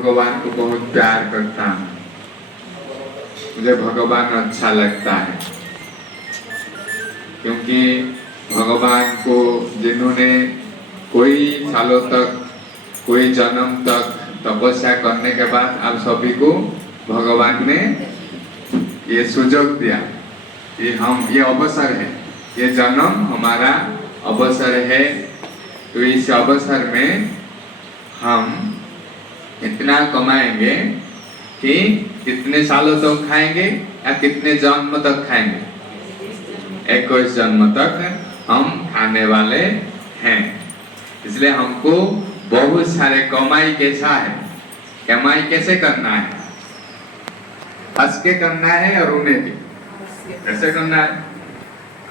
भगवान को बहुत प्यार करता हूँ, मुझे भगवान अच्छा लगता है, क्योंकि भगवान को जिन्होंने कोई सालों तक, कोई जन्म तक तपस्या करने के बाद आप सभी को भगवान ने ये सुयोग दिया, ये अवसर है, ये जन्म हमारा अवसर है। तो इस अवसर में हम इतना कमाएंगे कि कितने सालों तक खाएंगे या कितने जन्म तक खाएंगे? 21 जन्म तक हम खाने वाले हैं। इसलिए हमको बहुत सारे कमाई कैसा है, कमाई कैसे करना है? हंस के करना है और रोने के कैसे करना है?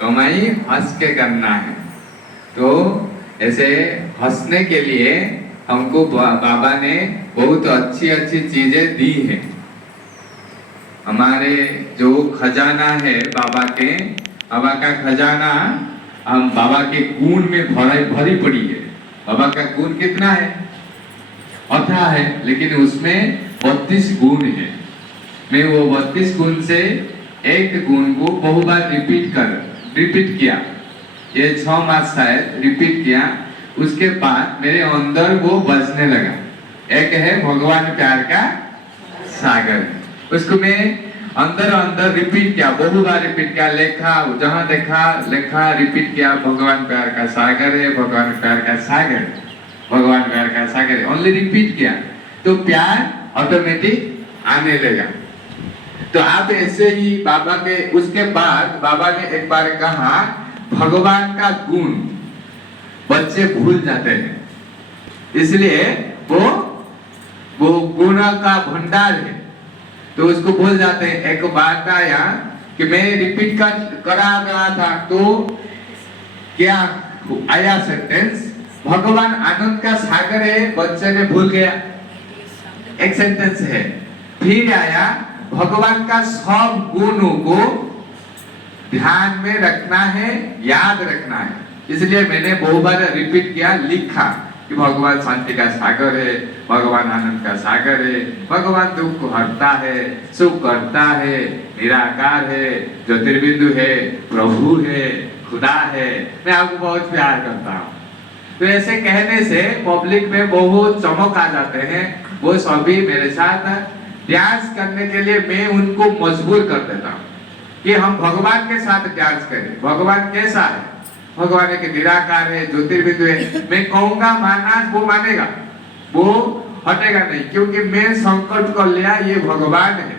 कमाई हंस के करना है। तो ऐसे हंसने के लिए हमको बाबा ने बहुत अच्छी अच्छी चीजें दी है। हमारे जो खजाना है बाबा का खजाना, हम बाबा के गुण में भरी पड़ी है। बाबा का गुण कितना है? अथाह है, लेकिन उसमें 32 गुण है। मैं वो 32 गुण से एक गुण को बहु बार रिपीट किया, ये 6 मास शायद रिपीट किया। उसके बाद मेरे अंदर वो बजने लगा। एक है भगवान प्यार का सागर, उसको मैं अंदर रिपीट किया, बहु बार रिपीट किया, लेखा जहां लेखा रिपीट किया, भगवान प्यार का सागर है, भगवान प्यार का सागर, भगवान प्यार का सागर, ओनली रिपीट किया तो प्यार ऑटोमेटिक आने लगा। तो आप ऐसे ही बाबा के, उसके बाद बाबा ने एक बार कहा भगवान का गुण बच्चे भूल जाते हैं, इसलिए वो गुण का भंडार है, तो उसको भूल जाते हैं। एक बात आया कि मैं रिपीट करा रहा था, तो क्या आया सेंटेंस, भगवान आनंद का सागर है, बच्चे ने भूल गया, एक सेंटेंस है। फिर आया भगवान का सब गुणों को ध्यान में रखना है, याद रखना है, इसलिए मैंने बहुत बार रिपीट किया, लिखा कि भगवान शांति का सागर है, भगवान आनंद का सागर है, भगवान दुख को हरता है, सुख करता है, निराकार है, ज्योतिर्बिंदु है, प्रभु है, खुदा है, मैं आपको बहुत प्यार करता हूँ। तो ऐसे कहने से पब्लिक में बहुत चमक आ जाते हैं, वो सभी मेरे साथ डांस करने के लिए मैं उनको मजबूर कर देता हूँ कि हम भगवान के साथ डांस करें। भगवान कैसा है? भगवान एक निराकार है, ज्योतिर्बिंदु है। मैं कहूंगा माना, वो मानेगा, वो हटेगा नहीं, क्योंकि मैं संकल्प कर लिया ये भगवान है।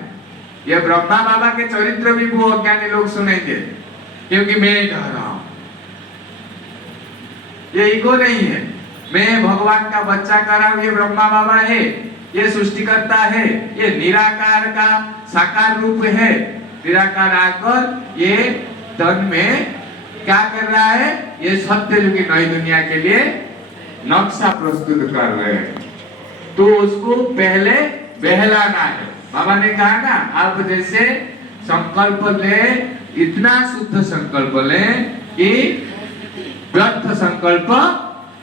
ये ब्रह्मा बाबा के चरित्र भी वो अज्ञानी लोग सुनेंगे, क्योंकि मैं कह रहा हूं, ये ईगो नहीं है। मैं भगवान का बच्चा कर रहा हूं, ये ब्रह्मा बाबा है, ये सृष्टिकर्ता है, ये निराकार का साकार रूप है। निराकार आकर ये तन में क्या कर रहा है? ये सत्ययुग की नई दुनिया के लिए नक्शा प्रस्तुत कर रहे हैं, तो उसको पहले बहलाना है। बाबा ने कहा ना, आप जैसे संकल्प ले, इतना शुद्ध संकल्प ले कि व्यर्थ संकल्प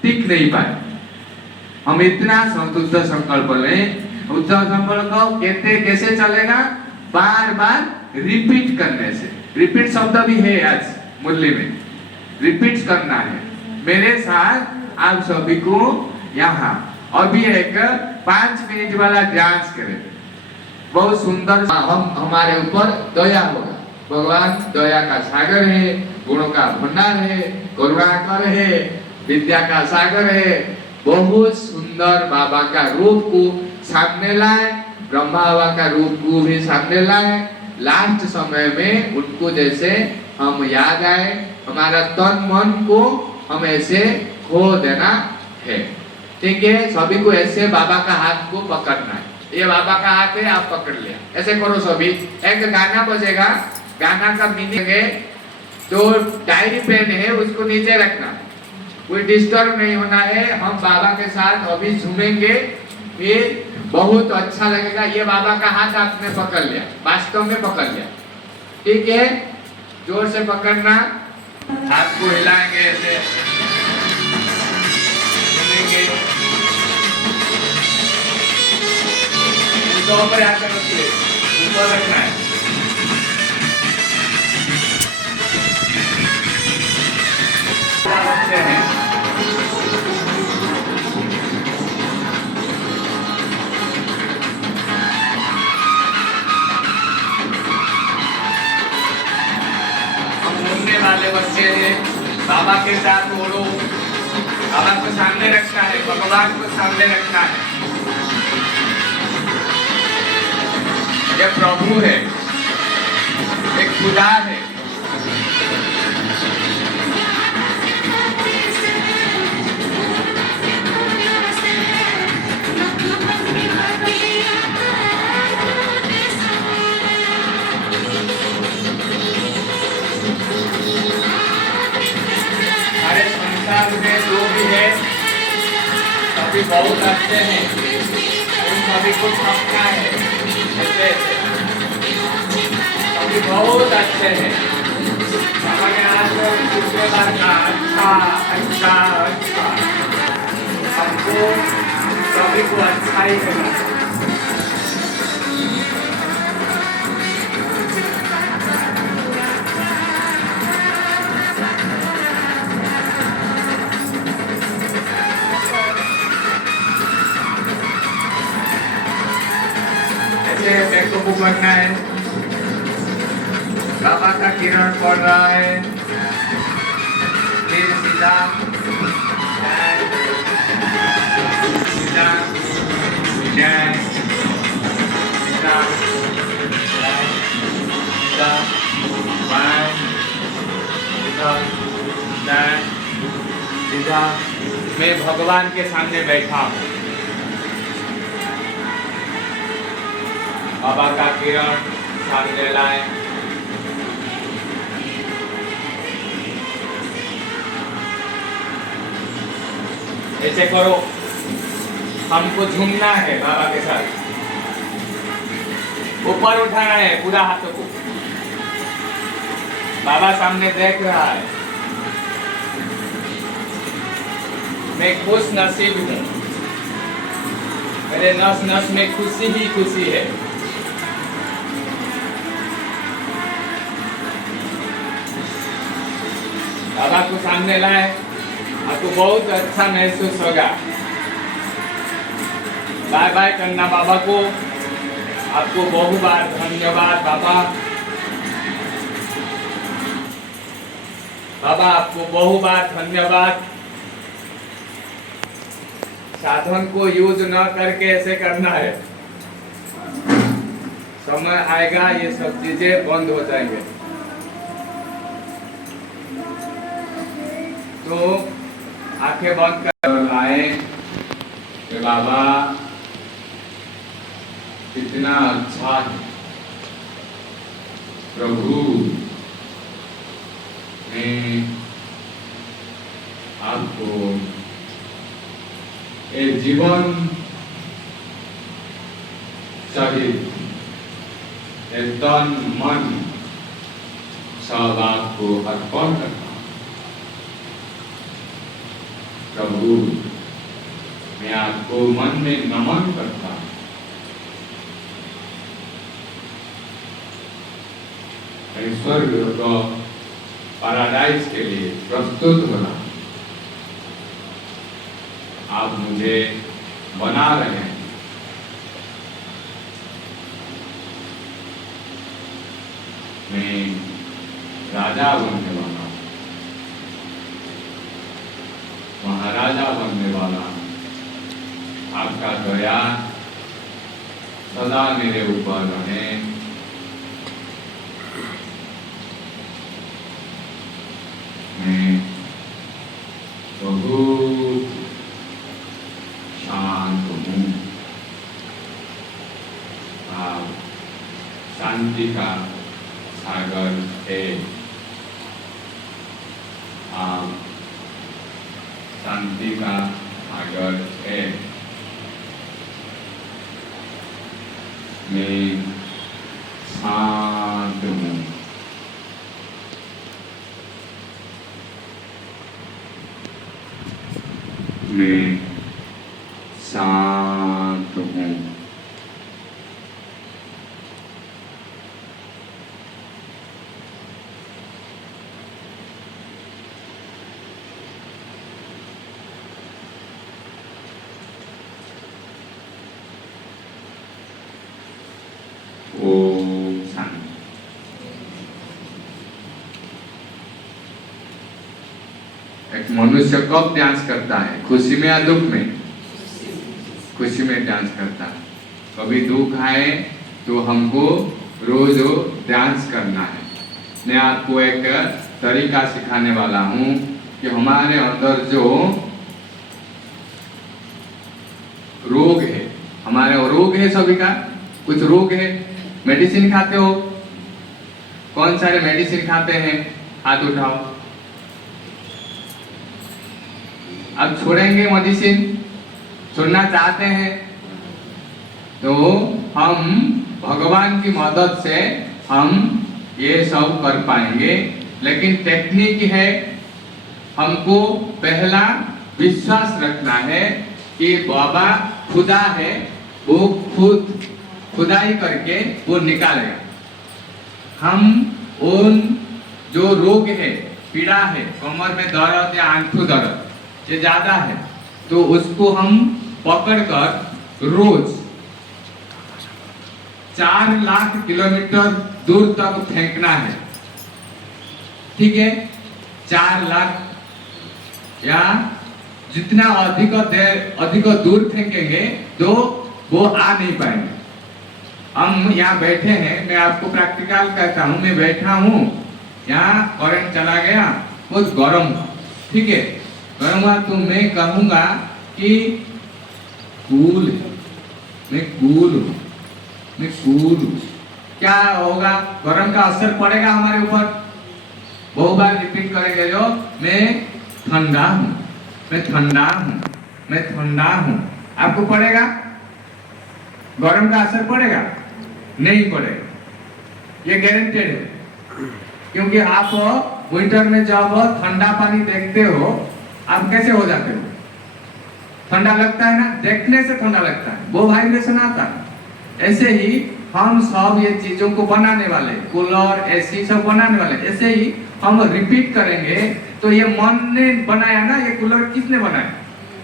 टिक नहीं पाए। हम इतना शुद्ध संकल्प लें, शुद्ध संकल्प कहते कैसे चलेगा? बार बार रिपीट करने से। रिपीट शब्द भी है आज मुरली में, रिपीट करना है। मेरे साथ आप सभी को यहाँ अभी एक 5 मिनट वाला डांस करें, बहुत सुंदर। हम हमारे ऊपर दया होगा। भगवान दया का सागर है, गुणों का भंडार है, करुणाकर है, विद्या का सागर है। बहुत सुंदर बाबा का रूप को सामने लाए, ब्रह्मा बाबा का रूप को भी सामने लाए। लास्ट समय में उनको जैसे हम याद आए, हमारा तन मन को हम ऐसे खो देना है। ठीक है, सभी को ऐसे बाबा का हाथ को पकड़ना है। ये बाबा का हाथ है, आप पकड़ लिया, ऐसे करो सभी। एक गाना बजेगा, गाना का मीनिंग है, जो डायरी पेन है उसको नीचे रखना, कोई डिस्टर्ब नहीं होना है। हम बाबा के साथ अभी झूमेंगे, फिर बहुत अच्छा लगेगा। ये बाबा का हाथ आपने पकड़ लिया, वास्तव में पकड़ लिया, ठीक है? जोर से पकड़ना, हाथ को हिलाएंगे ऐसे, हिलेंगे। तो ऊपर आकर रखिए, ऊपर रखना है। रखते हैं घूमने वाले बच्चे हैं, बाबा के साथ ओढ़ो, बाबा को सामने रखना है, भगवान को सामने रखना है। ये प्रभु है, एक खुदा है। में जो भी है सभी बहुत अच्छे हैं, सभी कुछ अपना है, सभी बहुत अच्छे हैं। हमारे आज दूसरे बार का अच्छा अच्छा अच्छा, हमको सभी को अच्छा ही करना है। बैग को पकड़ना है, बाबा का किरण पड़ रहा है, फिर सीधा सीधा सीधा सीधा सीधा। मैं भगवान के सामने बैठा हूँ, बाबा का किरण सामने लाए, ऐसे करो। हमको झूमना है बाबा के साथ, ऊपर उठाना है पूरा हाथों को, बाबा सामने देख रहा है। मैं खुश नसीब हूँ, मेरे नस नस में खुशी ही खुशी है। बाबा को सामने लाए, आपको बहुत अच्छा महसूस होगा। बाय बाय करना बाबा को, आपको बहुत बार धन्यवाद बाबा। बाबा आपको बहुत बार धन्यवाद। साधन को यूज न करके ऐसे करना है, समय आएगा ये सब चीजें बंद हो जाएंगे। तो आंखें बंद कर आए कि बाबा कितना अच्छा है प्रभु, मैं आपको ये जीवन सहित तन मन सब आपको अर्पण करता हूं। प्रभु मैं आपको मन में नमन करता हूं। स्वर्ग को पैराडाइज के लिए प्रस्तुत बना, आप मुझे बना रहे हैं। मैं राजा बनने वाला हूं, महाराजा बनने वाला हूं। आपका दया सदा मेरे ऊपर रहे। मैं बहुत शांत हूँ। आप शांति का सागर है, आप शांति का सागर है। मैं शांत हूँ। मैं शांत हूँ। ओम शांति। एक मनुष्य कब डांस करता है? खुशी में या दुख में? खुशी में डांस करता है। कभी दुख आए तो हमको रोज डांस करना है। मैं आपको एक तरीका सिखाने वाला हूँ कि हमारे अंदर जो रोग है, हमारे रोग है, सभी का कुछ रोग है, मेडिसिन खाते हो? कौन सारे मेडिसिन खाते हैं? हाथ उठाओ। अब छोड़ेंगे मेडिसिन? छोड़ना चाहते हैं तो हम भगवान की मदद से हम ये सब कर पाएंगे। लेकिन टेक्निक है, हमको पहला विश्वास रखना है कि बाबा खुदा है, वो खुद खुदाई करके वो निकालेगा। हम उन जो रोग है, पीड़ा है, कमर में दर्द या आंखों दर्द ये ज्यादा है, तो उसको हम पकड़कर रोज 4 लाख किलोमीटर दूर तक फेंकना है। ठीक है? 4 लाख या जितना अधिक दूर फेंकेंगे तो वो आ नहीं पाएंगे। हम यहाँ बैठे हैं, मैं आपको प्रैक्टिकल कहता हूँ। मैं बैठा हूँ, यहाँ करंट चला गया, बहुत गर्म, ठीक है, गर्म हुआ तो मैं कहूँगा कि कूल है, मैं कूल हूँ, मैं कूल हूँ। क्या होगा? गर्म का असर पड़ेगा हमारे ऊपर। बहुत बार रिपीट करेंगे जो मैं ठंडा हूँ, मैं ठंडा हूँ, मैं ठंडा हूँ। आपको पड़ेगा? गर्म का असर पड़ेगा? नहीं पड़ेगा, ये गारंटेड है। क्योंकि आप विंटर में जब ठंडा पानी देखते हो, आप कैसे हो जाते हो? ठंडा लगता है ना, देखने से ठंडा लगता है, वो वाइब्रेशन आता है। ऐसे ही हम सब ये चीजों को बनाने वाले, कूलर, एसी सब बनाने वाले, ऐसे ही हम रिपीट करेंगे। तो ये मन ने बनाया ना, ये कूलर किसने बनाया?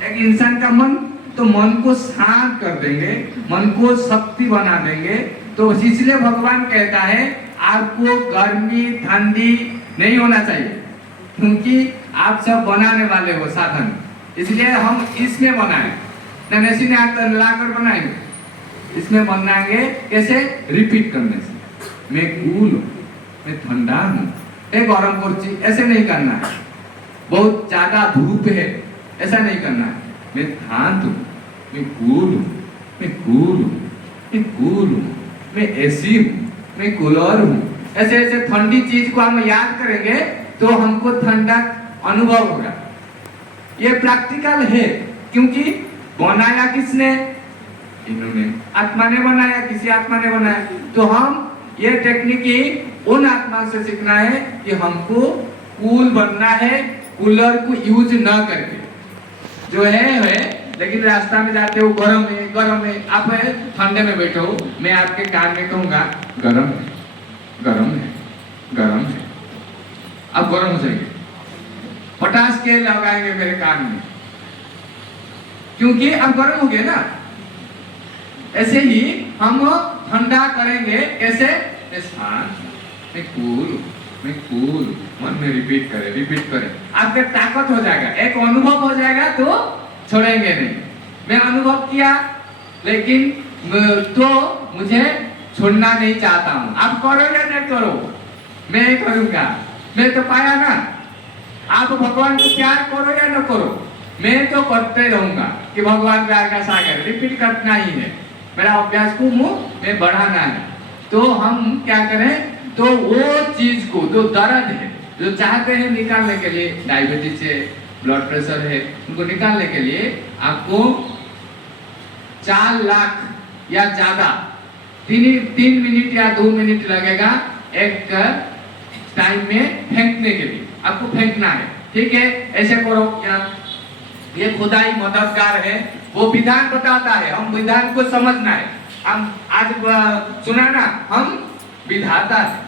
एक इंसान का मन। तो मन को शांत कर देंगे, मन को शक्ति बना देंगे। तो इसलिए भगवान कहता है आपको गर्मी ठंडी नहीं होना चाहिए, क्योंकि आप सब बनाने वाले हो साधन। इसलिए हम इसमें बनाए, ननेसी ने आकर लाकर बनाएंगे, इसमें बनाएंगे। कैसे? रिपीट करने से। मैं कूल हूँ, मैं ठंडा हूँ, एक गरम कुर्सी, ऐसे नहीं करना है। बहुत ज्यादा धूप है, ऐसा नहीं करना है। मैं शांत हूँ, मैं कूल हूँ, मैं कूल हूँ, मैं कूल हूँ, मैं एसी हूँ, मैं कूलर हूँ। ऐसे ऐसे ठंडी चीज को हम याद करेंगे तो हमको ठंडा अनुभव होगा। ये प्रैक्टिकल है, क्योंकि बनाया किसने? इन्होंने, आत्मा ने बनाया, किसी आत्मा ने बनाया। तो हम ये टेक्निक उन आत्मा से सीखना है कि हमको कूल बनना है, कूलर को यूज ना करके। जो है, लेकिन रास्ता में जाते हो गरम है, गरम है, आप ठंडे में बैठो, मैं आपके कान में कहूंगा गरम है, गरम है, गरम है, आप गरम हो जाएंगे, पटास के लगाएंगे मेरे कान में, क्योंकि आप गरम हो गए ना। ऐसे ही हम ठंडा करेंगे। कैसे? शांत, मैं कूल, मैं कूल, मन में रिपीट करें, आपके ताकत हो जाएगा, एक अनुभव हो जाएगा, तो छोड़ेंगे नहीं। मैं अनुभव किया, लेकिन तो मुझे छोड़ना नहीं चाहता हूँ। आप करो या नहीं करो, मैं करूँगा। मैं तो पाया ना, आप भगवान को प्यार करो या न करो, मैं तो करते रहूंगा कि भगवान प्यार का सागर, रिपीट करना ही है मेरा अभ्यास को, मैं बढ़ाना है। तो हम क्या करें? तो वो चीज को, जो दर्द है, जो चाहते हैं निकालने के लिए, डायबिटीज है, ब्लड प्रेशर है, उनको निकालने के लिए आपको 4 लाख या ज्यादा 3 मिनट या 2 मिनट लगेगा एक टाइम में फेंकने के लिए। आपको फेंकना है, ठीक है? ऐसे करो। क्या ये खुदाई मददगार है, वो विधान बताता है, हम विधान को समझना है। हम आज सुना ना, हम विधाता है,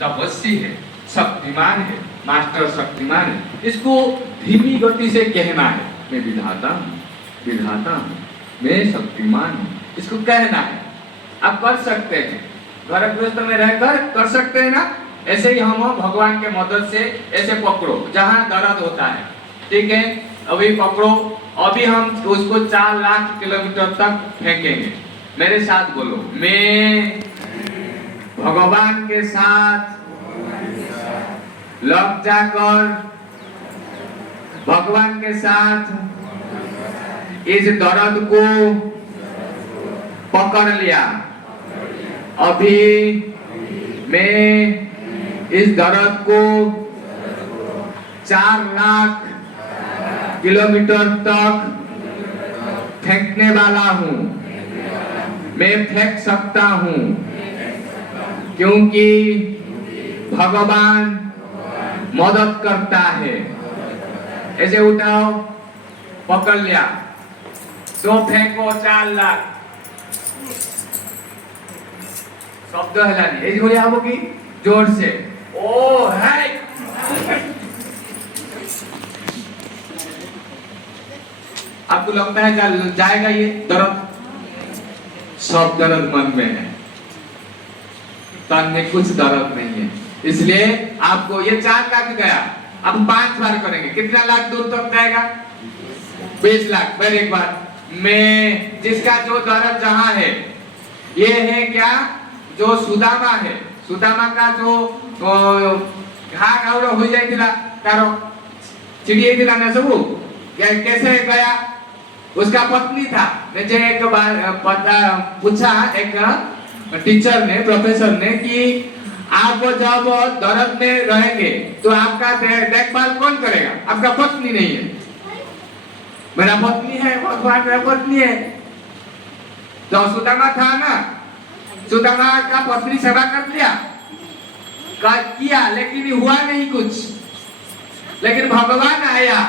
तपस्वी है, शक्तिमान है, मास्टर शक्तिमान है। इसको धीमी गति से कहना है, मैं विधाता हूँ, विधाता हूँ, मैं शक्तिमान हूँ, इसको कहना है। आप कर सकते हैं, घर गृहस्थ में रहकर कर सकते हैं ना। ऐसे ही हम भगवान के मदद से ऐसे पकड़ो जहां दर्द होता है, ठीक है, अभी पकड़ो। अभी हम उसको 4 लाख किलोमीटर तक फेंकेंगे। मेरे साथ बोलो, मैं भगवान के साथ लग जाकर भगवान के साथ इस दर्द को पकड़ लिया। अभी मैं इस दर्द को 4 लाख किलोमीटर तक फेंकने वाला हूं। मैं फेंक सकता हूं क्योंकि भगवान मदद करता है। ऐसे उठाओ, पकड़ लिया, तो फेंको 4 लाख। शब्द हिलानी, ऐसी बोली आप होगी जोर से, ओ है। आपको लगता है जाएगा ये दर्द? सब दर्द मन में है, तन में कुछ दर्द नहीं है। इसलिए आपको ये 4 लाख गया, अब 5 बार करेंगे, कितना लाख दूर तक जाएगा? 20 लाख। फिर एक बार, मैं जिसका जो दर्द जहां है, ये है क्या, जो सुदामा है, सुदामा का जो घा घावड़ हो जाइथिला तारो चिड़िए दिला ना सब कैसे गया? उसका पत्नी था। मुझे एक बार पूछा एक टीचर ने, प्रोफेसर ने, कि आप जब दर्द में रहेंगे तो आपका देखभाल कौन करेगा? आपका पत्नी नहीं है। मेरा पत्नी है, भगवान मेरा पत्नी है। तो सुदामा था ना, सुदामा का पत्नी सेवा कर लिया, किया, लेकिन हुआ नहीं कुछ। लेकिन भगवान आया,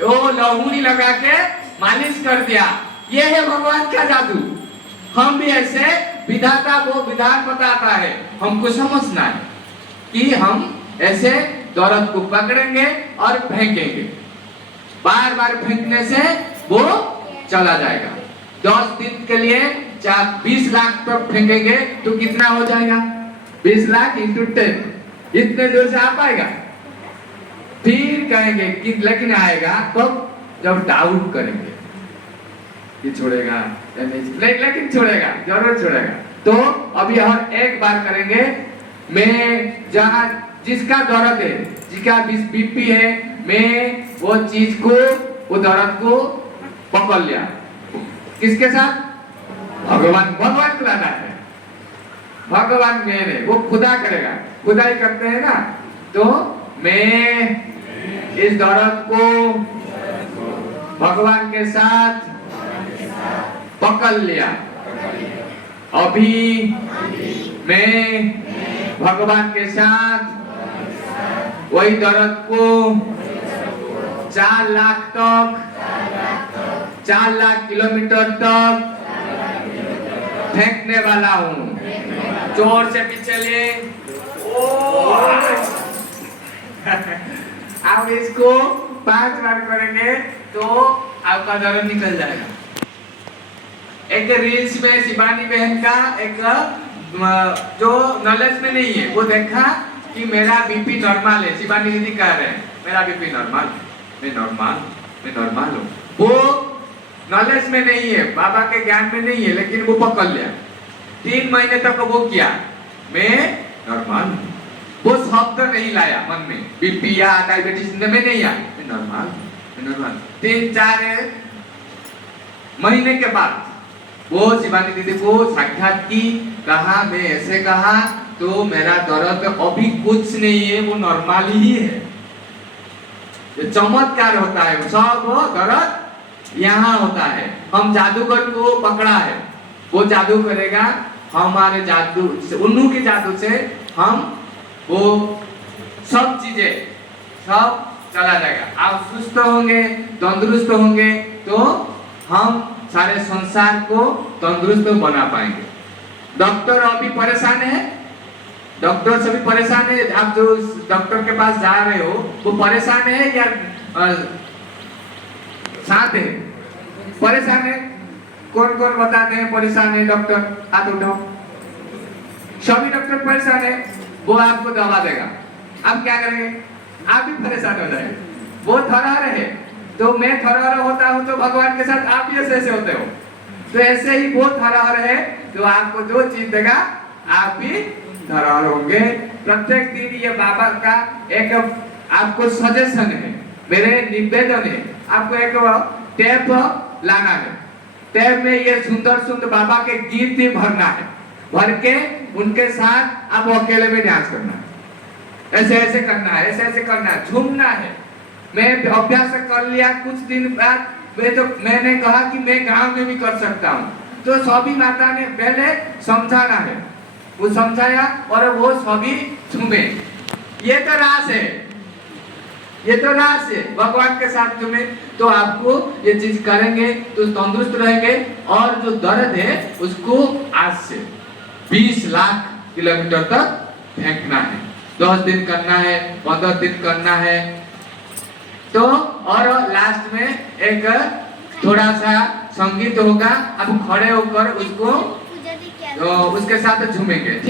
वो लहूनी लगा के मालिश कर दिया। ये है भगवान का जादू। हम भी ऐसे, विधाता वो विधान बताता है, हमको समझना है कि हम ऐसे दर्द को पकड़ेंगे और फेंकेंगे। बार बार फेंकने से वो चला जाएगा। 10 दिन के लिए 20 लाख तक फेंकेंगे तो कितना हो जाएगा? 20 लाख इंटू 10, इतने दूर से आ पाएगा? फिर कहेंगे कि लेकिन आएगा तो जब डाउट करेंगे कि छोड़ेगा या नहीं, लेकिन छोड़ेगा, जरूर छोड़ेगा। तो अभी हम एक बार करेंगे। मैं जहां जिसका दर्द है, जिसका बीपी है, मैं वो चीज को, वो दर्द को पकड़ लिया। किसके साथ? भगवान। भगवान को लाना है, भगवान मेन है, वो खुदा करेगा। खुदाई करते हैं ना, तो मैं इस दर्द को भगवान के साथ पकड़ लिया। अभी मैं भगवान के साथ वही दर्द को 4 लाख तक, 4 लाख किलोमीटर तक फेंकने वाला हूँ। जोर से पीछे ले। आप इसको 5 बार करेंगे तो आपका दर्द निकल जाएगा। एक रील्स में शिवानी बहन का एक जो नॉलेज में नहीं है, वो देखा कि मेरा बीपी नॉर्मल है। शिवानी दीदी कह रहे हैं मेरा बीपी नॉर्मल, मैं नॉर्मल हूँ। वो नॉलेज में नहीं है, बाबा के ज्ञान में नहीं है, लेकिन वो पकड़ लिया। 3 महीने तक वो किया, मैं नॉर्मल हूँ। वो शब्द नहीं लाया मन में, बीपी या डायबिटीज में नहीं आया, मैं नॉर्मल। 3-4 महीने के बाद वो शिवानी दीदी को साक्षात की, कहा मैं ऐसे कहा तो मेरा दर्द अभी कुछ नहीं है, वो नॉर्मल ही है। ये चमत्कार होता है, सब दर्द यहाँ होता है। हम जादूगर को पकड़ा है, वो जादू करेगा, हमारे जादू से, उन्नू के जादू से हम वो सब चीजें सब चला जाएगा। आप सुस्त होंगे, तंदुरुस्त होंगे, तो हम सारे संसार को तंदुरुस्त बना पाएंगे। डॉक्टर अभी परेशान है, डॉक्टर सभी परेशान है। आप जो डॉक्टर के पास जा रहे हो वो परेशान है या साथ है? परेशान है। कौन कौन बताते हैं परेशान है? डॉक्टर हाथ उठाओ। सभी डॉक्टर परेशान है, वो आपको दवा देगा, आप क्या करेंगे? आप भी परेशान हो जाएंगे। वो थरहर है तो मैं थरहर होता हूँ तो भगवान के साथ आप भी ऐसे होते हो, तो ऐसे ही वो थरहर है तो आपको जो चीज देगा आप भी थरहर होंगे। प्रत्येक दिन ये बाबा का एक आपको सजेशन है, मेरे निवेदन है, आपको एक टैप लाना है, टैप में ये सुंदर सुंदर बाबा के गीत भी भरना है, भर के उनके साथ आप अकेले में डांस करना है, ऐसे ऐसे करना है, ऐसे ऐसे करना है, झूमना है। मैं अभ्यास कर लिया, कुछ दिन बाद मैंने कहा कि मैं गांव में भी कर सकता हूँ, तो सभी माता ने पहले समझाना है, वो समझाया और वो सभी झूमे। ये तो रास है, ये तो रास है, भगवान के साथ झूमे तो आपको ये चीज करेंगे तो तंदुरुस्त रहेंगे। और जो दर्द है उसको आज से 20 लाख किलोमीटर तक फेंकना है, 10 दिन करना है, 15 दिन करना है। तो और लास्ट में एक थोड़ा सा संगीत होगा, आप खड़े होकर उसको उसके साथ झूमेंगे।